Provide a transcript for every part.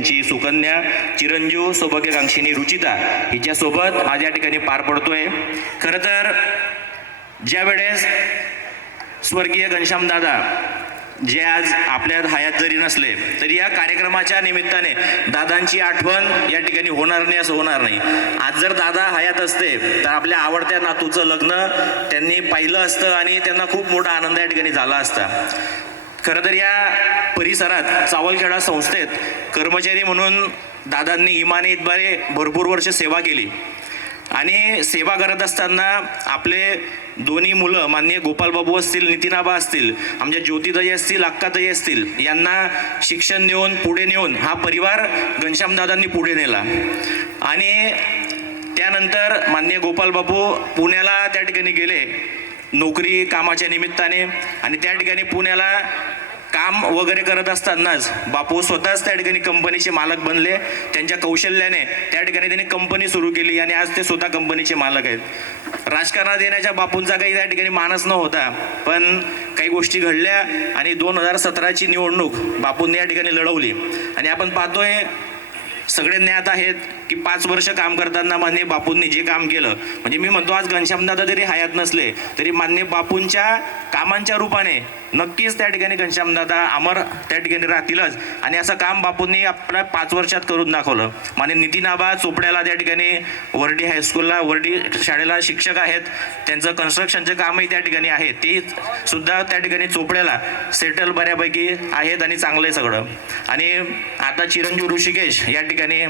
यांची सुकन्या चिरंजीव सौभाग्यकांक्षिणी रुचिता हिच्यासोबत आज या ठिकाणी पार पडतोय। खरं तर ज्या वेळेस स्वर्गीय घनश्यामदादा जे आज आपल्या हयात जरी नसले तरी या कार्यक्रमाच्या निमित्ताने दादांची आठवण या ठिकाणी होणार नाही असं होणार नाही। आज जर दादा हयात असते तर आपल्या आवडत्या नातूचं लग्न त्यांनी पाहिलं असतं आणि त्यांना खूप मोठा आनंद या ठिकाणी झाला असता। खरं तर या परिसरात चावलखेडा संस्थेत कर्मचारी म्हणून दादांनी इमानीद्वारे भरपूर वर्ष सेवा केली आणि सेवा करत असताना आपले दोन्ही मुलं माननीय गोपालबाबू असतील, नितीनाबा असतील, आमच्या ज्योतिताई असतील, अक्काताई असतील यांना शिक्षण देऊन पुढे नेऊन हा परिवार घनश्यामदादांनी पुढे नेला आणि त्यानंतर माननीय गोपालबाबू पुण्याला त्या ठिकाणी गेले नोकरी कामाच्या निमित्ताने आणि त्या ठिकाणी पुण्याला काम वगैरे करत असतानाच बापू स्वतःच त्या ठिकाणी कंपनीचे मालक बनले। त्यांच्या कौशल्याने त्या ठिकाणी त्यांनी कंपनी सुरू केली आणि आज ते स्वतः कंपनीचे मालक आहेत। राजकारणात येण्याच्या बापूंचा काही त्या ठिकाणी मानस न होता, पण काही गोष्टी घडल्या आणि 2017ची निवडणूक बापूंनी या ठिकाणी लढवली आणि आपण पाहतोय सगळे ज्ञात आहेत की 5 वर्ष काम करताना माननीय बापूंनी जे काम केलं, म्हणजे मी म्हणतो आज घनश्यामदादा जरी हयात नसले तरी माननीय बापूंच्या कामांच्या रूपाने नक्कीच त्या ठिकाणी घनश्यामदादा अमर त्या ठिकाणी राहतीलच आणि असं काम बापूंनी आपल्या 5 वर्षात करून दाखवलं। माननीय नितीनाबा चोपड्याला त्या ठिकाणी वर्डी हायस्कूलला वर्डी शाळेला शिक्षक आहेत, त्यांचं कन्स्ट्रक्शनचं कामही त्या ठिकाणी आहे, ते सुद्धा त्या ठिकाणी चोपड्याला सेटल बऱ्यापैकी आहेत आणि चांगलं आहे सगळं। आणि आता चिरंजीव ऋषिकेश या ठिकाणी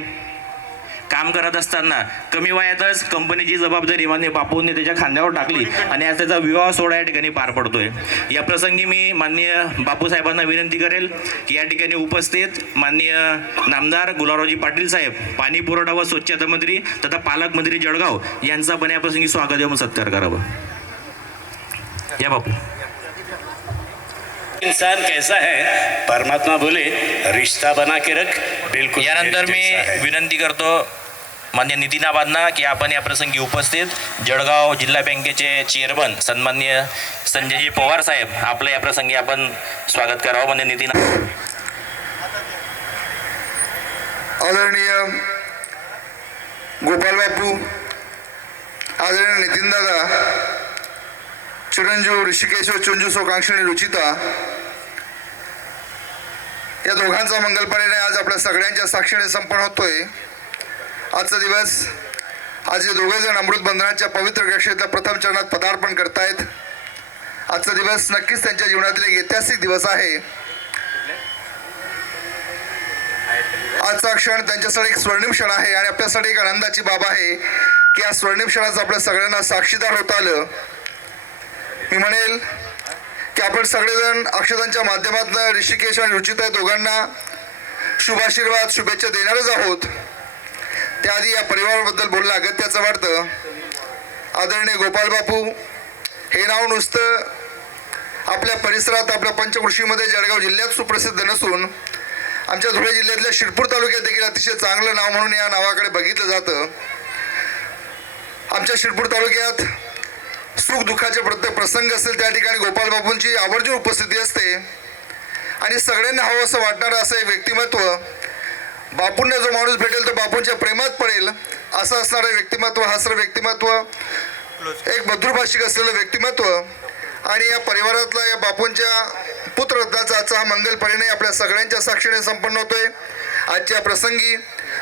काम करत असताना कमी वयातच कंपनीची जबाबदारी माननीय बापूंनी त्याच्या खांद्यावर टाकली आणि आज त्याचा विवाह सोहळा या ठिकाणी पार पडतोय। या प्रसंगी मी माननीय बापूसाहेबांना विनंती करेल की या ठिकाणी उपस्थित माननीय नामदार गुलाबरावजी पाटील साहेब, पाणी पुरवठा व स्वच्छता मंत्री तथा पालकमंत्री जळगाव यांचा पण या प्रसंगी स्वागत देऊन सत्कार करावा। या बापू। इंसान कैसा है परमात्मा बोले रिश्ता बना के रख बिल्कुल। यानंतर मी विनंती करतो मान्य नितीनाबांना की आपण या प्रसंगी उपस्थित जळगाव जिल्हा बँकेचे चेअरमन सन्माननीय संजयजी पवार साहेब आपलं या प्रसंगी आपण स्वागत करावं। मान्य नितीन आदरणीय गोपाल बापू, आदरणीय नितीन दादा, चिरंजीव ऋषिकेश व चिरंजीव सौकांक्षिणी रुचिता या दोघांचा मंगल परिणय आज आपल्या सगळ्यांच्या साक्षीने संपन्न होतोय। आजचा दिवस आज हे दोघे जण अमृत बंधनाच्या पवित्र कक्षेतल्या प्रथम चरणात पदार्पण करतायत। आजचा दिवस नक्कीच त्यांच्या जीवनातील एक ऐतिहासिक दिवस आहे। आजचा क्षण त्यांच्यासाठी एक स्वर्णिम क्षण आहे आणि आपल्यासाठी एक आनंदाची बाब आहे की या स्वर्णिम क्षणाचं आपल्या सगळ्यांना साक्षीदार होता आलं। मी म्हणेल की आपण सगळेजण अक्षतांच्या माध्यमातून ऋषिकेश आणि रुचिता दोघांना शुभाशीर्वाद शुभेच्छा देणारच आहोत। त्याआधी या परिवाराबद्दल बोलणं अगत्याचं वाटतं। आदरणीय गोपाल बापू हे नाव नुसतं आपल्या परिसरात आपल्या पंचकृषीमध्ये जळगाव जिल्ह्यात सुप्रसिद्ध नसून आमच्या धुळे जिल्ह्यातल्या शिरपूर तालुक्यात देखील अतिशय चांगलं नाव म्हणून या नावाकडे बघितलं जातं। आमच्या शिरपूर तालुक्यात सुख दुःखाचे प्रत्येक प्रसंग असेल त्या ठिकाणी गोपाल बापूंची आवर्जून उपस्थिती असते आणि सगळ्यांना हवं असं वाटणारं असं एक व्यक्तिमत्व, बापूंना जो माणूस भेटेल तो बापूंच्या प्रेमात पडेल असं असणारं व्यक्तिमत्व, हसरं व्यक्तिमत्व, एक मधुरभाषिक असलेलं व्यक्तिमत्व आणि या परिवारातला या बापूंच्या पुत्ररत्नाचा आजचा हा मंगल परिणय आपल्या सगळ्यांच्या साक्षीने संपन्न होतोय। आजच्या प्रसंगी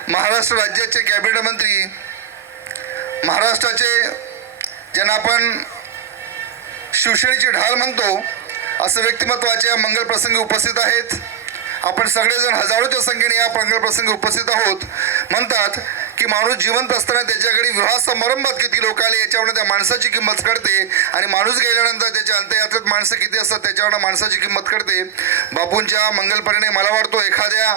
महाराष्ट्र राज्याचे कॅबिनेट मंत्री, महाराष्ट्राचे ज्यांना आपण शिवसेनेची ढाल म्हणतो असं व्यक्तिमत्वाच्या मंगल प्रसंगी उपस्थित आहेत। आपण सगळेजण हजारोच्या संख्येने या मंगल प्रसंगी उपस्थित आहोत। म्हणतात की माणूस जिवंत असताना त्याच्याकडे विवाह समारंभात किती लोक आले याच्यावर त्या माणसाची किंमत कळते आणि माणूस गेल्यानंतर त्याच्या अंत्ययात्रेत माणसं किती असतात त्याच्यावर माणसाची किंमत कळते। बापूंच्या मंगल परिणय मला वाटतो एखाद्या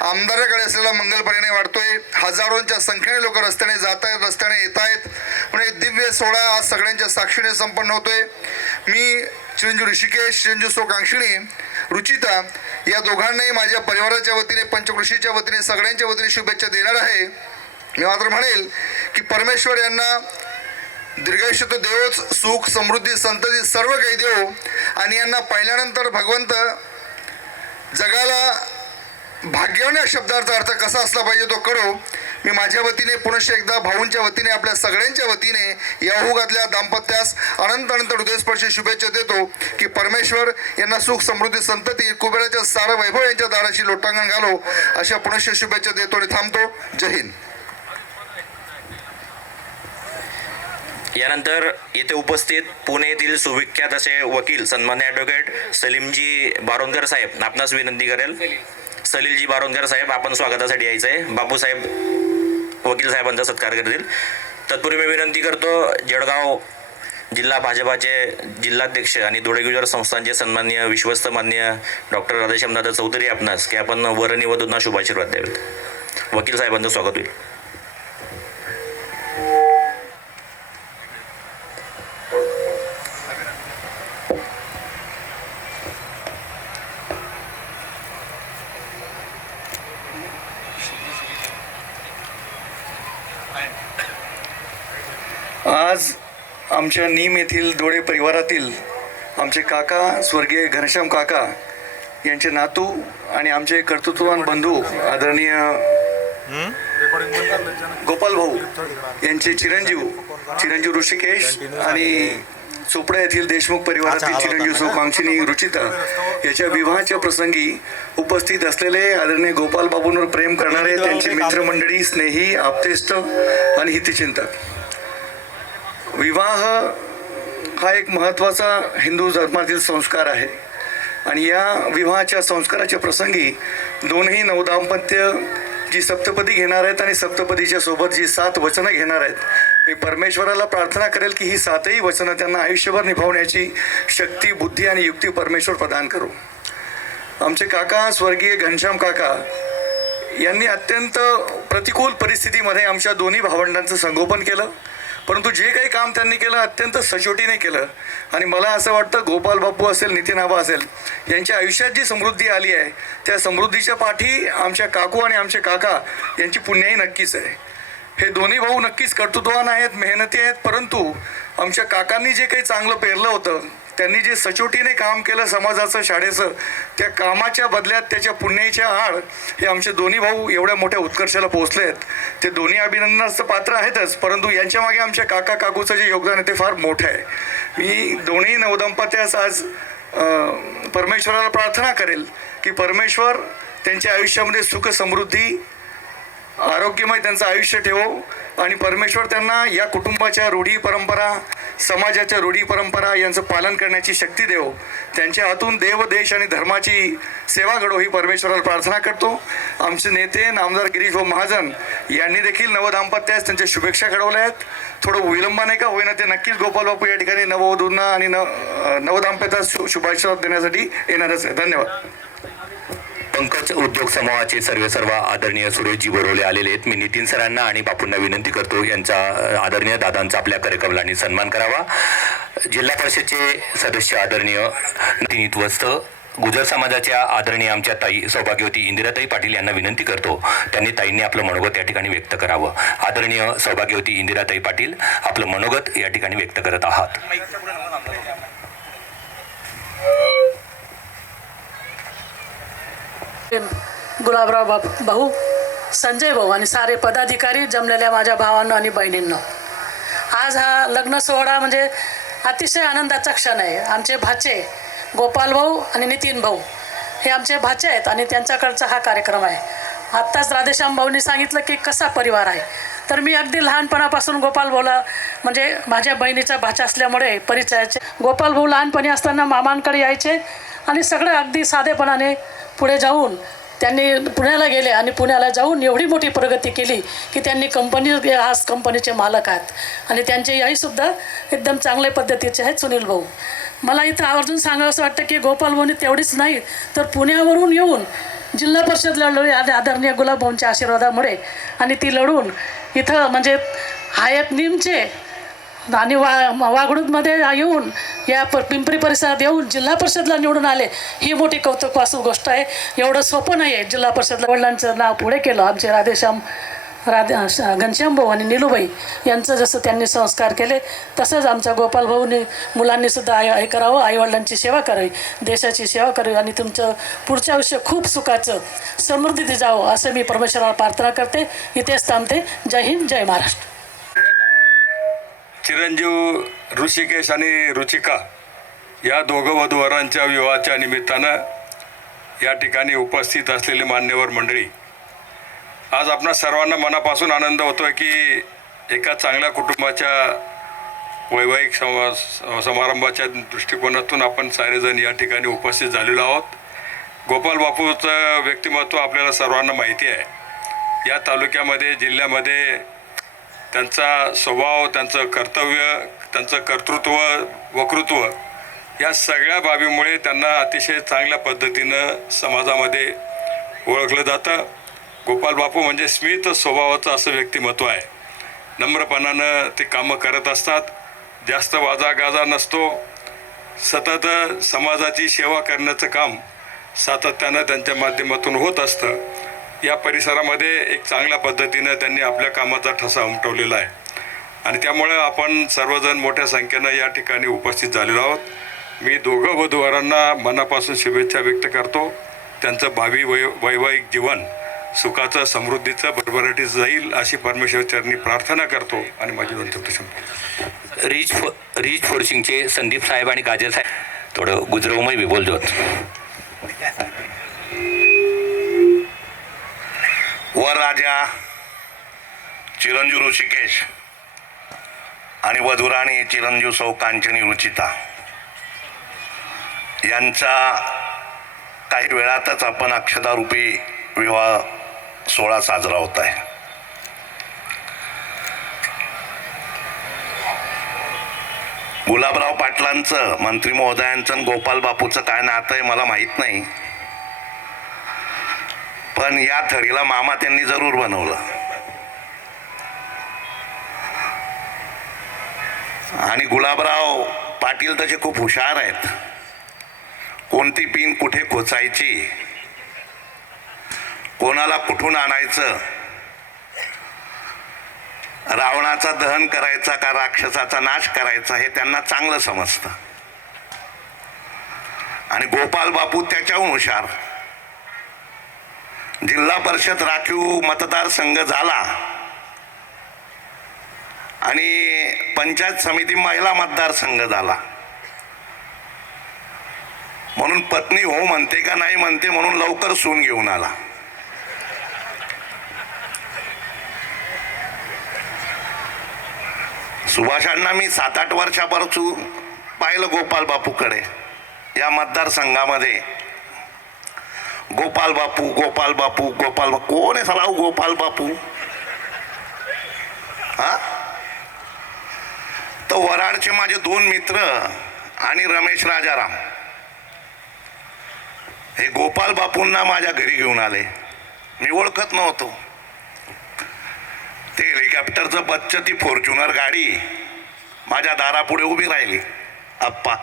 आमदाराकडे असलेला मंगल परिणय वाटतोय। हजारोंच्या संख्येने लोक रस्त्याने जात आहेत, रस्त्याने येत आहेत, म्हणून दिव्य सोहळा आज सगळ्यांच्या साक्षीने संपन्न होतोय। मी चिरंजीव ऋषिकेश, चिरंजीव सौकांक्षिणी रुचिता या दोघांनाही माझ्या परिवाराच्या वतीने, पंचकृषीच्या वतीने, सगळ्यांच्या वतीने शुभेच्छा देणार आहे। मी मात्र म्हणेल की परमेश्वर यांना दीर्घायुष्य तो देवच, सुख समृद्धी संतती सर्व काही देव आणि यांना पाहिल्यानंतर भगवंत जगाला भाग्यवान या शब्दाचा अर्थ कसा असला पाहिजे तो कळो. मी माझ्या वतीने पुनश्च एकदा भाऊंच्या वतीने आपल्या सगळ्यांच्या वतीने या युगातल्या दाम्पत्यास अनंत अनंत हृदयस्पर्शी शुभेच्छा देतो की परमेश्वर यांना सुख समृद्धी संतती कुबेराच्या सारं वैभव यांच्या दाराशी लोटांगण घालो अशा पुनश्च शुभेच्छा देतो आणि थांबतो. जय हिंद. यानंतर येथे उपस्थित पुणे येथील सुविख्यात असे वकील सन्मान्य ॲडव्होकेट सलीमजी बारोनकर साहेब आपणास विनंती करेल. सलीलजी बारोनकर साहेब आपण स्वागतासाठी यायचं आहे. बापूसाहेब वकील साहेबांचा सत्कार करतील. तत्पूर्वी मी विनंती करतो जळगाव जिल्हा भाजपाचे जिल्हाध्यक्ष आणि धुळे गुजर संस्थांचे सन्माननीय विश्वस्त मान्य डॉक्टर राधेश्यामदादा चौधरी आपणास की आपण वरणी वधूंना शुभाशीर्वाद द्यावेत. वकील साहेबांचं स्वागत होईल. आज आमच्या नीम येथील डोळे परिवारातील आमचे काका स्वर्गीय घनश्याम काका यांचे नातू आणि आमचे कर्तृत्ववान बंधू आदरणीय गोपाल भाऊ यांचे चिरंजीव ऋषिकेश आणि चोपडा येथील देशमुख परिवारातील चिरंजीव सौकांक्षिणी रुचिता याच्या विवाहाच्या प्रसंगी उपस्थित असलेले आदरणीय गोपाल बाबूंवर प्रेम करणारे त्यांचे मित्रमंडळी, स्नेही, आप्तेष्ट आणि हितचिंतक. विवाह हा एक महत्त्वाचा हिंदू धर्मातील संस्कार आहे आणि या विवाहाच्या संस्काराच्या प्रसंगी दोन्ही नवदाम्पत्य जी सप्तपदी घेणार आहेत आणि सप्तपदीच्या सोबत जी 7 वचनं घेणार आहेत, मी परमेश्वराला प्रार्थना करेल की ही 7ही वचनं त्यांना आयुष्यभर निभावण्याची शक्ती, बुद्धी आणि युक्ती परमेश्वर प्रदान करो. आमचे काका स्वर्गीय घनश्याम काका यांनी अत्यंत प्रतिकूल परिस्थितीमध्ये आमच्या दोन्ही भावंडांचं संगोपन केलं, परंतु जे काही काम त्यांनी केलं अत्यंत सचोटीने केलं. आणि मला असं वाटतं गोपाल बापू असेल, नितीन आबा असेल, यांच्या आयुष्यात जी समृद्धी आली आहे त्या समृद्धीच्या पाठी आमच्या काकू आणि आमचे काका यांची पुण्याई नक्कीच आहे. हे दोन्ही भाऊ नक्कीच कर्तृत्ववान आहेत, मेहनती आहेत, परंतु आमच्या काकांनी जे काही चांगलं पेरलं होतं, त्यांनी जे सचोटीने काम केलं समाजाचं, शाळेचं, त्या कामाच्या बदल्यात त्याच्या पुण्याईच्या आड हे आमचे दोन्ही भाऊ एवढ्या मोठ्या उत्कर्षाला पोहोचले आहेत. ते दोन्ही अभिनंदनाचं पात्र आहेतच, परंतु यांच्या मागे आमच्या काका काकूचं जे योगदान आहे ते फार मोठं आहे. मी दोन्ही नवदंपत्यास आज परमेश्वराला प्रार्थना करेल की परमेश्वर त्यांच्या आयुष्यामध्ये सुख समृद्धी, आरोग्यमय त्यांचं आयुष्य ठेवो आणि परमेश्वर त्यांना या कुटुंबाच्या रूढी परंपरा, समाजाच्या रूढी परंपरा यांचं पालन करण्याची शक्ती देव. त्यांच्या हातून देव, देश आणि धर्माची सेवा घडो ही परमेश्वराला प्रार्थना करतो. आमचे नेते नामदार गिरीशभाऊ महाजन यांनी देखील नवदाम्पत्यास त्यांच्या शुभेच्छा घडवल्या आहेत. थोडं विलंबाने का होईना ते नक्कीच गोपाल बापू या ठिकाणी नववधूंना आणि नवदाम्पत्यास शुभाशीर्वाद देण्यासाठी येणारच आहे. धन्यवाद. पंकज उद्योग समूहाचे सर्व आदरणीय सुरेशजी बोरवले आलेले आहेत. मी नितीन सरांना आणि बापूंना विनंती करतो यांचा आदरणीय दादांचा आपल्या कार्यक्रमाला सन्मान करावा. जिल्हा परिषदचे सदस्य आदरणीय नितीन वस्त, गुजर समाजाच्या आदरणीय आमच्या ताई सौभाग्यवती इंदिराताई पाटील यांना विनंती करतो त्यांनी ताईंनी आपलं मनोगत या ठिकाणी व्यक्त करावं. आदरणीय सौभाग्यवती इंदिराताई पाटील आपलं मनोगत या ठिकाणी व्यक्त करत आहात. गुलाबराव भाऊ, संजय भाऊ आणि सारे पदाधिकारी, जमलेल्या माझ्या भावांनो आणि बहिणींनो, आज हा लग्न सोहळा म्हणजे अतिशय आनंदाचा क्षण आहे. आमचे भाचे गोपाल भाऊ आणि नितीन भाऊ हे आमचे भाचे आहेत आणि त्यांच्याकडचा हा कार्यक्रम आहे. आत्ताच राधेश्याम भाऊंनी सांगितलं की कसा परिवार आहे, तर मी अगदी लहानपणापासून गोपाल भाऊला म्हणजे माझ्या बहिणीचा भाचा असल्यामुळे परिचयाचे. गोपाल भाऊ लहानपणी असताना मामांकडे यायचे आणि सगळं अगदी साधेपणाने पुढे जाऊन त्यांनी पुण्याला गेले आणि पुण्याला जाऊन एवढी मोठी प्रगती केली की त्यांनी आज कंपनीचे मालक आहेत आणि त्यांचे आईसुद्धा एकदम चांगल्या पद्धतीचे आहेत. सुनील भाऊ, मला इथं आवर्जून सांगावं असं वाटतं की गोपाल भाऊनी तेवढीच नाही तर पुण्यावरून येऊन जिल्हा परिषद लढवली आदरणीय गुलाबभाऊंच्या आशीर्वादामुळे आणि ती लढून इथं म्हणजे हायत नीमचे आणि वागडूदमध्ये येऊन या पिंपरी परिसरात येऊन जिल्हा परिषदला निवडून आले. ही मोठी कौतुकवासू गोष्ट आहे. एवढं सोपं नाही आहे. जिल्हा परिषदला वडिलांचं नाव पुढे केलं. आमचे राधेश्याम घनश्याम भाऊ आणि निलूबाई यांचं जसं त्यांनी संस्कार केले तसंच आमच्या गोपाल भाऊनी मुलांनी सुद्धा आई करावं, आईवडिलांची सेवा करावी, देशाची सेवा करावी आणि तुमचं पुढचं आयुष्य खूप सुखाचं समृद्धीत जावं असं मी परमेश्वराला प्रार्थना करते. इथेच थांबते. जय हिंद, जय महाराष्ट्र. चिरंजीव ऋषिकेश आणि रुचिका या दोघं वधूवरांच्या विवाहाच्या निमित्तानं या ठिकाणी उपस्थित असलेली मान्यवर मंडळी, आज आपणा सर्वांना मनापासून आनंद होतोय की एका चांगल्या कुटुंबाच्या वैवाहिक समारंभाच्या दृष्टिकोनातून आपण सारेजण या ठिकाणी उपस्थित झालेलो आहोत. गोपाल बापूचं व्यक्तिमत्व आपल्याला सर्वांना माहिती आहे. या तालुक्यामध्ये, जिल्ह्यामध्ये त्यांचा स्वभाव, त्यांचं कर्तव्य, त्यांचं कर्तृत्व, वक्तृत्व या सगळ्या बाबीमुळे त्यांना अतिशय चांगल्या पद्धतीनं समाजामध्ये ओळखलं जातं. गोपाल बापू म्हणजे स्मित स्वभावाचं असं व्यक्तिमत्व आहे. नम्रपणानं ते कामं करत असतात. जास्त वाजागाजा नसतो. सतत समाजाची सेवा करण्याचं काम सातत्यानं त्यांच्या माध्यमातून होत असतं. या परिसरामध्ये एक चांगल्या पद्धतीनं त्यांनी आपल्या कामाचा ठसा उमटवलेला आहे आणि त्यामुळं आपण सर्वजण मोठ्या संख्येनं या ठिकाणी उपस्थित झालेलो आहोत. मी दोघं वधूवरांना मनापासून शुभेच्छा व्यक्त करतो. त्यांचं भावी वैवाहिक जीवन सुखाचं, समृद्धीचं, भरभराटीचं जाईल अशी परमेश्वरचरणी प्रार्थना करतो आणि माझी 2 शब्द संपतो. रीच फोर्सिंगचे संदीप साहेब आणि गाजर साहेब थोडं गुजरवमय बी बोलजोत. वर राजा चिरंजीव ऋषिकेश आणि वधुराणी चिरंजीव सौ कांचनी रुचिता यांचा काही वेळातच आपण अक्षतारूपी विवाह सोहळा साजरा होत आहे. गुलाबराव पाटलांचं, मंत्री महोदयांचं आणि गोपाल बापूचं काय नातं आहे मला माहीत नाही, पण या थडीला मामा त्यांनी जरूर बनवलं. आणि गुलाबराव पाटील तसे खूप हुशार आहेत. कोणती पिन कुठे खोचायची, कोणाला कुठून आणायचं, रावणाचा दहन करायचा का राक्षसाचा नाश करायचा हे त्यांना चांगलं समजतं. आणि गोपाल बापू त्याच्याहून हुशार. जिल्हा परिषद राखीव मतदारसंघ झाला आणि पंचायत समिती महिला मतदारसंघ झाला म्हणून पत्नी हो म्हणते का नाही म्हणते म्हणून लवकर सून घेऊन आला. सुभाषांना मी 7-8 वर्षापासून पाहिलं गोपाल बापूकडे. या मतदारसंघामध्ये गोपाल बापू गोपाल बापू गोपाल बापू कोण आहे सलाव गोपाल बापू? हा, तर वराडचे माझे 2 मित्र आणि रमेश राजाराम हे गोपाल बापूंना माझ्या घरी घेऊन आले. मी ओळखत नव्हतो. ते हेलिकॉप्टरचं बच्च, ती फॉर्च्युनर गाडी माझ्या दारापुढे उभी राहिली आप्पा.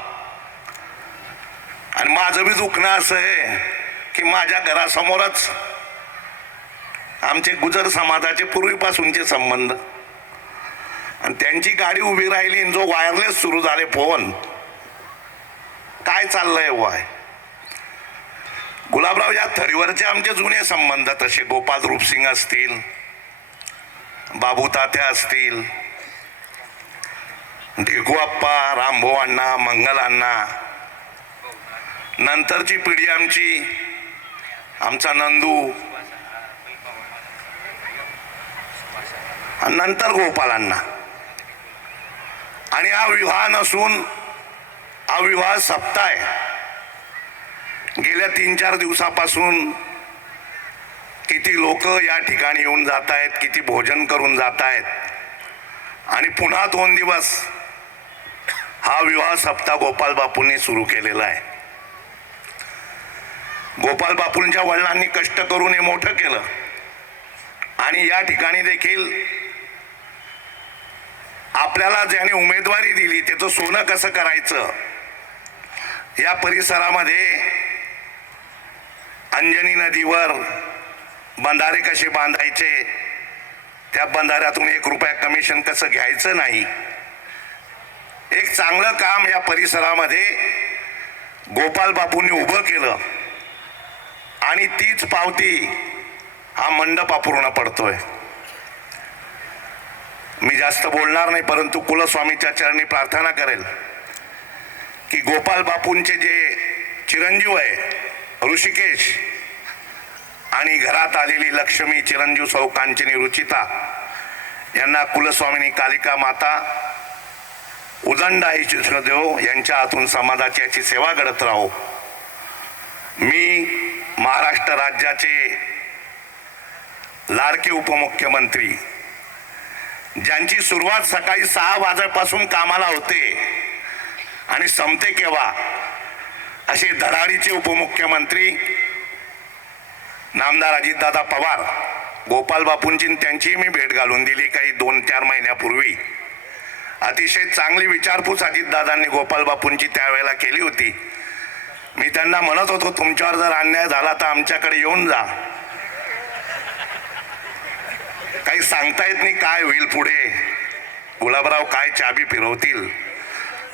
आणि माझं बी दुखणं असं आहे की माझ्या घरासमोरच आमचे गुजर समाजाचे पूर्वीपासूनचे संबंध, आणि त्यांची गाडी उभी राहिली आणि जो वायरलेस सुरू झाले फोन, काय चाललंय वाय. गुलाबराव या थरीवरचे आमचे जुने संबंध तसे गोपाल रूपसिंग असतील, बाबू तात्या असतील, ढेकू आप्पा, रामभाऊ अण्णा, मंगल अण्णा, नंतरची पिढी आमची, आमचा नंदू, आणि नंतर गोपालांना. आणि हा विवाह नसून हा विवाह सप्ताह आहे. गेल्या 3-4 दिवसापासून किती लोक या ठिकाणी येऊन जात आहेत, किती भोजन करून जात आहेत, आणि पुन्हा 2 दिवस हा विवाह सप्ताह गोपाल बापूंनी सुरू केलेला आहे. गोपाल बापूंच्या वडिलांनी कष्ट करून हे मोठं केलं आणि या ठिकाणी देखील आपल्याला ज्याने उमेदवारी दिली त्याचं सोनं कसं करायचं, या परिसरामध्ये अंजनी नदीवर बंधारे कसे बांधायचे, त्या बंधाऱ्यातून 1 रुपया कमिशन कसं घ्यायचं नाही. एक चांगलं काम या परिसरामध्ये गोपाल बापूंनी उभं केलं आणि तीच पावती हा मंडप अपूर्ण पडतोय. मी जास्त बोलणार नाही, परंतु कुलस्वामीच्या चरणी प्रार्थना करेल की गोपाल बापूंचे जे चिरंजीव आहे ऋषिकेश आणि घरात आलेली लक्ष्मी चिरंजीव सौ कांचनी रुचिता यांना कुलस्वामिनी कालिका माता उदंडाई कृष्णदेव यांच्या हातून समाजाची याची सेवा घडत राहो. मी महाराष्ट्र राज्याचे लाडके उपमुख्यमंत्री ज्यांची सुरुवात सकाळी 6 वाजेपासून कामाला होते आणि संपते केव्हा असे धडाडीचे उपमुख्यमंत्री नामदार अजितदादा पवार, गोपाल बापूंची त्यांची मी भेट घालून दिली काही 2-4 महिन्यापूर्वी. अतिशय चांगली विचारपूस अजितदादांनी गोपाल बापूंची त्यावेळेला केली होती. मी त्यांना म्हणत होतो तुमच्यावर जर अन्याय झाला तर आमच्याकडे येऊन जा. काही सांगता येत नाही काय होईल पुढे, गुलाबराव काय चाबी फिरवतील,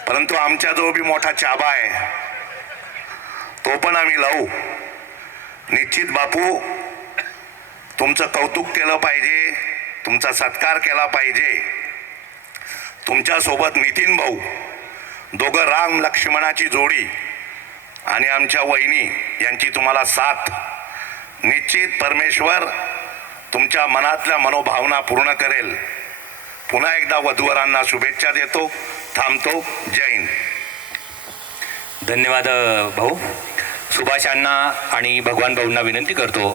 परंतु आमच्याजवळ बी मोठा चाबा आहे, तो पण आम्ही लावू. निश्चित बापू तुमचं कौतुक केलं पाहिजे, तुमचा सत्कार केला पाहिजे. तुमच्यासोबत नितीन भाऊ, दोघं राम लक्ष्मणाची जोडी आणि आमच्या वहिनी यांची तुम्हाला साथ. निश्चित परमेश्वर तुमच्या मनातल्या मनोभावना पूर्ण करेल. पुन्हा एकदा वधूवरांना शुभेच्छा देतो, थांबतो. जय हिंद. धन्यवाद भाऊ. सुभाष अण्णा आणि भगवान भाऊंना विनंती करतो.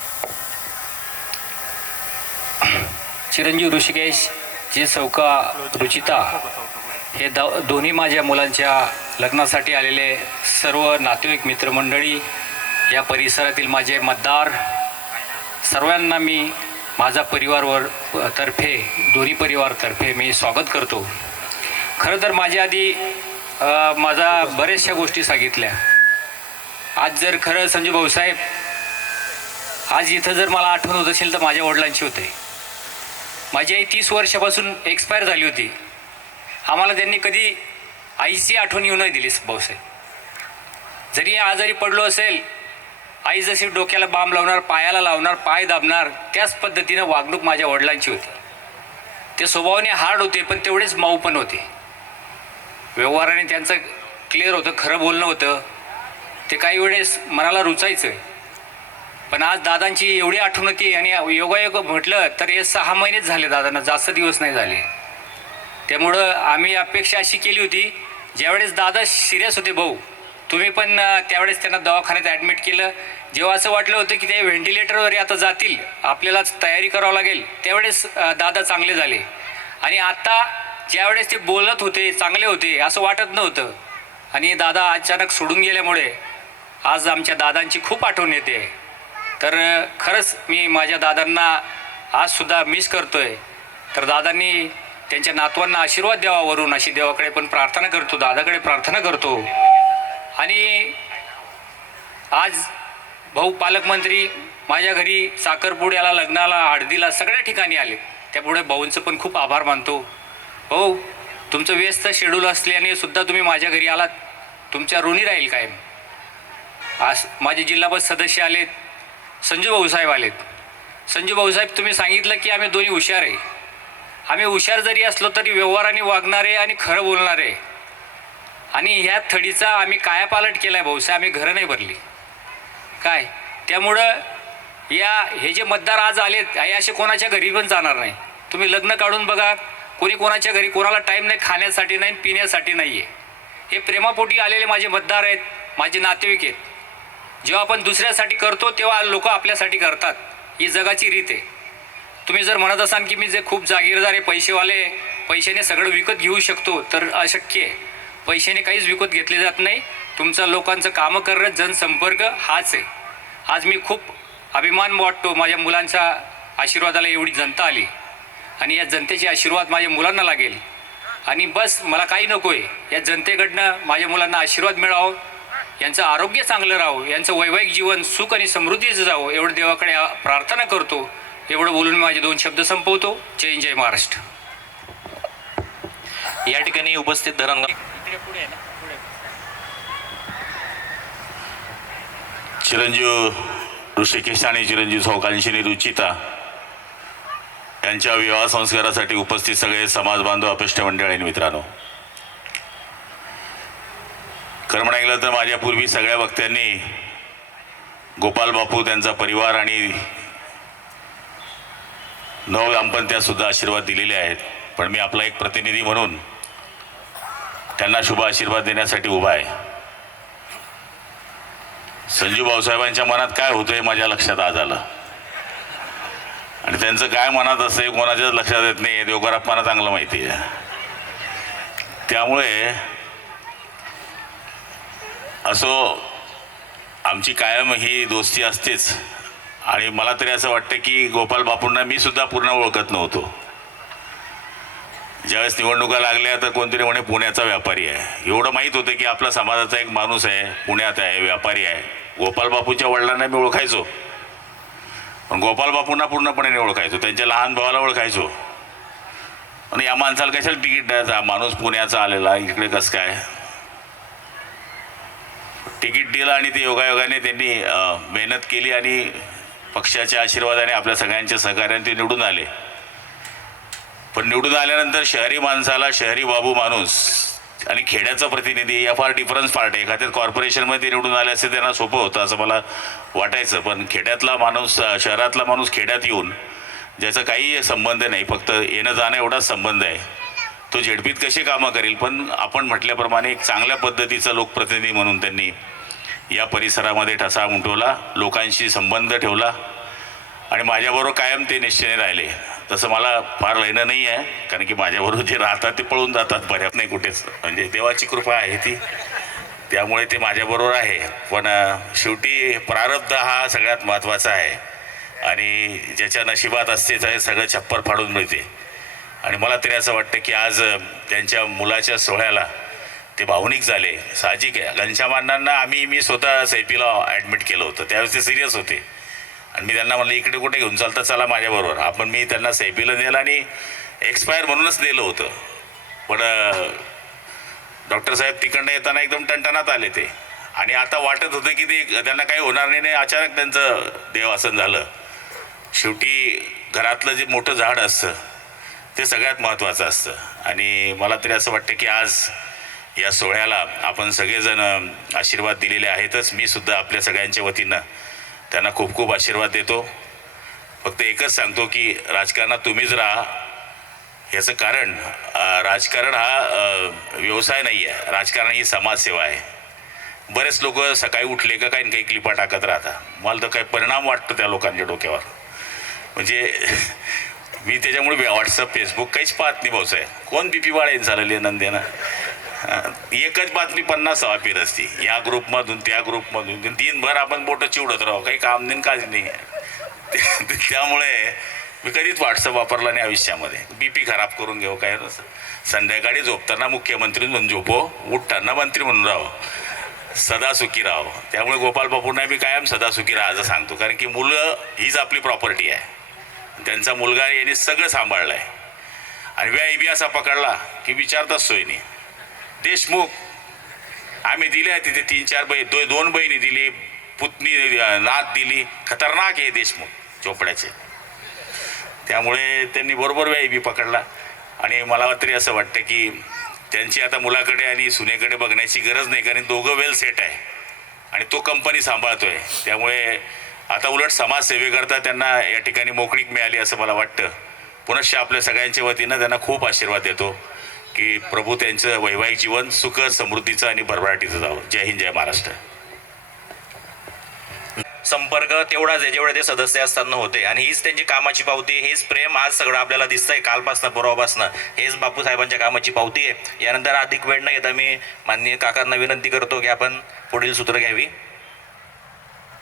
चिरंजीव ऋषिकेश जे सौका रुचिता हे दोन्ही माझ्या मुलांच्या लग्नासाठी आलेले सर्व नातेवाईक मित्रमंडळी, या परिसरातील माझे मतदार, सर्वांना मी माझा परिवारवर तर्फे दोन्ही परिवारतर्फे मी स्वागत करतो. खरं तर माझ्या आधी माझा बऱ्याचशा गोष्टी सांगितल्या. आज जर खरं संजय भाऊसाहेब, आज इथं जर मला आठवण होत असेल तर माझ्या वडिलांची होते. माझी आई 30 वर्षापासून एक्सपायर झाली होती. आम्हाला त्यांनी कधी आईची आठवण येऊ नाही दिली भाऊसाहेब. जरी आजारी पडलो असेल, आई जशी डोक्याला बाम लावणार, पायाला लावणार, पाय दाबणार, त्याच पद्धतीनं वागणूक माझ्या वडिलांची होती. ते स्वभावाने हार्ड होते पण तेवढेच मऊ पण होते. व्यवहाराने त्यांचं क्लिअर होतं, खरं बोलणं होतं, ते काही वेळेस मनाला रुचायचं. पण आज दादांची एवढी आठवण होती आणि योगायोग म्हटलं तर हे 6 महिनेच झाले दादांना, जास्त दिवस नाही झाले. त्यामुळं आम्ही अपेक्षा अशी केली होती, ज्यावेळेस दादा सिरियस होते भाऊ, तुम्ही पण त्यावेळेस त्यांना दवाखान्यात ॲडमिट केलं. जेव्हा असं वाटलं होतं की ते व्हेंटिलेटरवर आता जातील, आपल्यालाच तयारी करावं लागेल, त्यावेळेस दादा चांगले झाले. आणि आता ज्यावेळेस ते बोलत होते, चांगले होते असं वाटत नव्हतं. आणि दादा अचानक सोडून गेल्यामुळे आज आमच्या दादांची खूप आठवण येते. तर खरंच मी माझ्या दादांना आजसुद्धा मिस करतोय. तर दादांनी त्यांच्या नातवांना आशीर्वाद द्यावा वरून, अशी देवाकडे पण प्रार्थना करतो, दादाकडे प्रार्थना करतो. आणि आज भाऊ पालकमंत्री माझ्या घरी साखरपुड्याला, लग्नाला, हळदीला सगळ्या ठिकाणी आले. त्यामुळे भाऊंचं पण खूप आभार मानतो. भाऊ, तुमचं व्यस्त शेड्यूल असल्याने सुद्धा तुम्ही माझ्या घरी आलात, तुमच्या ऋणी राहील कायम. आज माझे जिल्हापद सदस्य आलेत, संजू भाऊसाहेब आलेत. संजू भाऊसाहेब, तुम्ही सांगितलं की आम्ही दोन्ही हुशार आहे. आम्ही हुशार जरी असलो तरी व्यवहाराने वागणारे आणि खरं बोलणारे. आणि ह्या थडीचा आम्ही कायापालट केला आहे भाऊसाहेब, आम्ही घरं नाही भरली काय. त्यामुळं हे जे मतदार आज आलेत, हे असे कोणाच्या घरी पण जाणार नाही. तुम्ही लग्न काढून बघा, कोणी कोणाच्या घरी, कोणाला टाईम नाही, खाण्यासाठी नाही, पिण्यासाठी नाही आहे. हे प्रेमापोटी आलेले माझे मतदार आहेत, माझे नातेवाईक आहेत. जेव्हा आपण दुसऱ्यासाठी करतो तेव्हा लोक आपल्यासाठी करतात. ही जगाची रीत आहे. तुम्ही जर म्हणत असाल की मी जे खूप जागीरदार आहे, पैसेवाले, पैशाने सगळं विकत घेऊ शकतो, तर अशक्य आहे. पैशाने काहीच विकत घेतले जात नाही. तुमचं लोकांचं कामं करणं, जनसंपर्क हाच आहे. आज मी खूप अभिमान वाटतो, माझ्या मुलांच्या आशीर्वादाला एवढी जनता आली आणि या जनतेचे आशीर्वाद माझ्या मुलांना लागेल. आणि बस मला काही नको आहे, या जनतेकडनं माझ्या मुलांना आशीर्वाद मिळावं, यांचं आरोग्य चांगलं राहावं, यांचं वैवाहिक जीवन सुख आणि समृद्धीचं जावं, एवढं देवाकडे प्रार्थना करतो. एवढं बोलून मी माझे 2 शब्द संपवतो. जय हिंद, जय महाराष्ट्र. या ठिकाणी उपस्थित धरणगाव चिरंजीव ऋषिकेश आणि चिरंजीव सौकांक्षिणी रुचिता यांच्या विवाह संस्कारासाठी उपस्थित सगळे समाज बांधव, अपेष्ट मंडळ आणि मित्रांनो, खरं म्हणायला तर माझ्यापूर्वी सगळ्या वक्त्यांनी गोपाल बापू, त्यांचा परिवार आणि नवदाम्पत्यात सुद्धा आशीर्वाद दिलेले आहेत. पण मी आपला एक प्रतिनिधी म्हणून त्यांना शुभ आशीर्वाद देण्यासाठी उभा आहे. संजू भाऊसाहेबांच्या मनात काय होतं हे माझ्या लक्षात आज आलं, आणि त्यांचं काय मनात असं कोणाच्याच लक्षात येत नाही हे देवघरात चांगलं माहिती आहे. त्यामुळे असो, आमची कायम ही दोस्ती असतेच. आणि मला तरी असं वाटतं की गोपाल बापूंना मी सुद्धा पूर्ण ओळखत नव्हतो. ज्यावेळेस निवडणुका लागल्या तर कोणतरी म्हणे पुण्याचा व्यापारी आहे. एवढं माहीत होतं की आपला समाजाचा एक माणूस आहे, पुण्यात आहे, व्यापारी आहे. गोपाल बापूंच्या वडिलांना मी ओळखायचो, पण गोपाल बापूंना पूर्णपणे नाही ओळखायचो. त्यांच्या लहान भावाला ओळखायचो. आणि या माणसाला कशाला तिकीट द्यायचा, माणूस पुण्याचा आलेला, इकडे कसं काय तिकीट दिलं. आणि ते योगायोगाने त्यांनी मेहनत केली आणि पक्षाच्या आशीर्वादाने आपल्या सगळ्यांच्या सहकार्याने ते निवडून आले. पण निवडून आल्यानंतर शहरी माणसाला शहरी बाबू माणूस आणि खेड्याचा प्रतिनिधी या फार डिफरन्स पार्ट आहे. एखाद्या कॉर्पोरेशनमध्ये निवडून आले असते त्यांना सोपं होतं असं मला वाटायचं. पण खेड्यातला माणूस, शहरातला माणूस खेड्यात येऊन ज्याचा काही संबंध नाही, फक्त येणं जाणं एवढाच संबंध आहे, तो झेडपीत कशी कामं करेल. पण आपण म्हटल्याप्रमाणे एक चांगल्या पद्धतीचा लोकप्रतिनिधी म्हणून त्यांनी या परिसरामध्ये ठसा उमटवला, लोकांशी संबंध ठेवला आणि माझ्याबरोबर कायम ते निश्चयाने राहिले. तसं मला फार लिहिणं नाही आहे, कारण की माझ्याबरोबर जे राहतात ते पळून जातात बऱ्याच नाही कुठेच, म्हणजे देवाची कृपा आहे ती, त्यामुळे ते माझ्याबरोबर आहे. पण शेवटी प्रारब्ध हा सगळ्यात महत्त्वाचा आहे आणि ज्याच्या नशिबात असते ते सगळं छप्पर फाडून मिळते. आणि मला तरी असं वाटतं की आज त्यांच्या मुलाच्या सोहळ्याला ते भावनिक झाले. साहजिक आहे. घनश्यामांना मी स्वतः सैपीला ॲडमिट केलं होतं, त्यावेळेस ते सिरियस होते आणि मी त्यांना म्हणलं इकडे कुठे घेऊन चालता, चला माझ्याबरोबर. मी त्यांना सैपीला नेलं आणि एक्सपायर म्हणूनच नेलं होतं. पण डॉक्टर साहेब तिकडनं येताना एकदम टणटणात आले ते, आणि आता वाटत होतं की ते त्यांना काही होणार नाही. अचानक त्यांचं देवासन झालं. शेवटी घरातलं जे मोठं झाड असतं ते सगळ्यात महत्त्वाचं असतं. आणि मला तरी असं वाटतं की आज या सोहळ्याला आपण सगळेजण आशीर्वाद दिलेले आहेतच. मी सुद्धा आपल्या सगळ्यांच्या वतीनं त्यांना खूप खूप आशीर्वाद देतो. फक्त एकच सांगतो की राजकारणात तुम्हीच राहा. याचं कारण राजकारण हा व्यवसाय नाही आहे, राजकारण ही समाजसेवा आहे. बरेच लोक सकाळी उठले का काही काही क्लिपा टाकत राहतात. मला तर काही परिणाम वाटतो त्या लोकांच्या डोक्यावर. म्हणजे मी त्याच्यामुळे व्हॉट्सअप, फेसबुक काहीच पाहत नाही भाऊसाहेब. कोण BP वाढेल झालेले नंदेनं. एकच बातमी 50 वापीर असते, या ग्रुपमधून त्या ग्रुपमधून. दिनभर आपण बोटं चिवडत राहू, काही काम नाही काहीच नाही. त्यामुळे मी कधीच व्हॉट्सअप वापरला नाही आयुष्यामध्ये. BP खराब करून घेऊ काय. संध्याकाळी झोपताना मुख्यमंत्री म्हणून झोपो, उठताना मंत्री म्हणून राहो, सदा सुखी राहो. त्यामुळे गोपाल बापूंना मी कायम सदा सुखी राहायचं सांगतो, कारण की मुलं हीच आपली प्रॉपर्टी आहे. त्यांचा मुलगा यांनी सगळं सांभाळलं आहे. आणि व्यायबी असा पकडला की विचारताच सोय नाही. देशमुख आम्ही दिले तिथे 3-4 2 बहिणी दिली, पुतणी नात दिली. खतरनाक आहे देशमुख चोपड्याचे. त्यामुळे त्यांनी बरोबर व्यायबी पकडला. आणि मला तरी असं वाटतं की त्यांची आता मुलाकडे आणि सुनेकडे बघण्याची गरज नाही, कारण दोघं वेल सेट आहे आणि तो कंपनी सांभाळतोय. त्यामुळे आता उलट समाजसेवेकरता त्यांना या ठिकाणी मोकळीक मिळाली असं मला वाटतं. पुनश्च आपल्या सगळ्यांच्या वतीनं त्यांना खूप आशीर्वाद देतो की प्रभू त्यांचं वैवाहिक जीवन सुख समृद्धीचं आणि भरभराटीचं जावं. जय हिंद, जय महाराष्ट्र. संपर्क तेवढाच आहे जेवढे ते सदस्य असताना होते, आणि हीच त्यांची कामाची पावती, हेच प्रेम आज सगळं आपल्याला दिसतंय कालपासनं परवापासनं. हेच बापूसाहेबांच्या कामाची पावती आहे. यानंतर अधिक वेळ न घेता मी माननीय काकांना विनंती करतो की आपण पुढील सूत्र घ्यावी.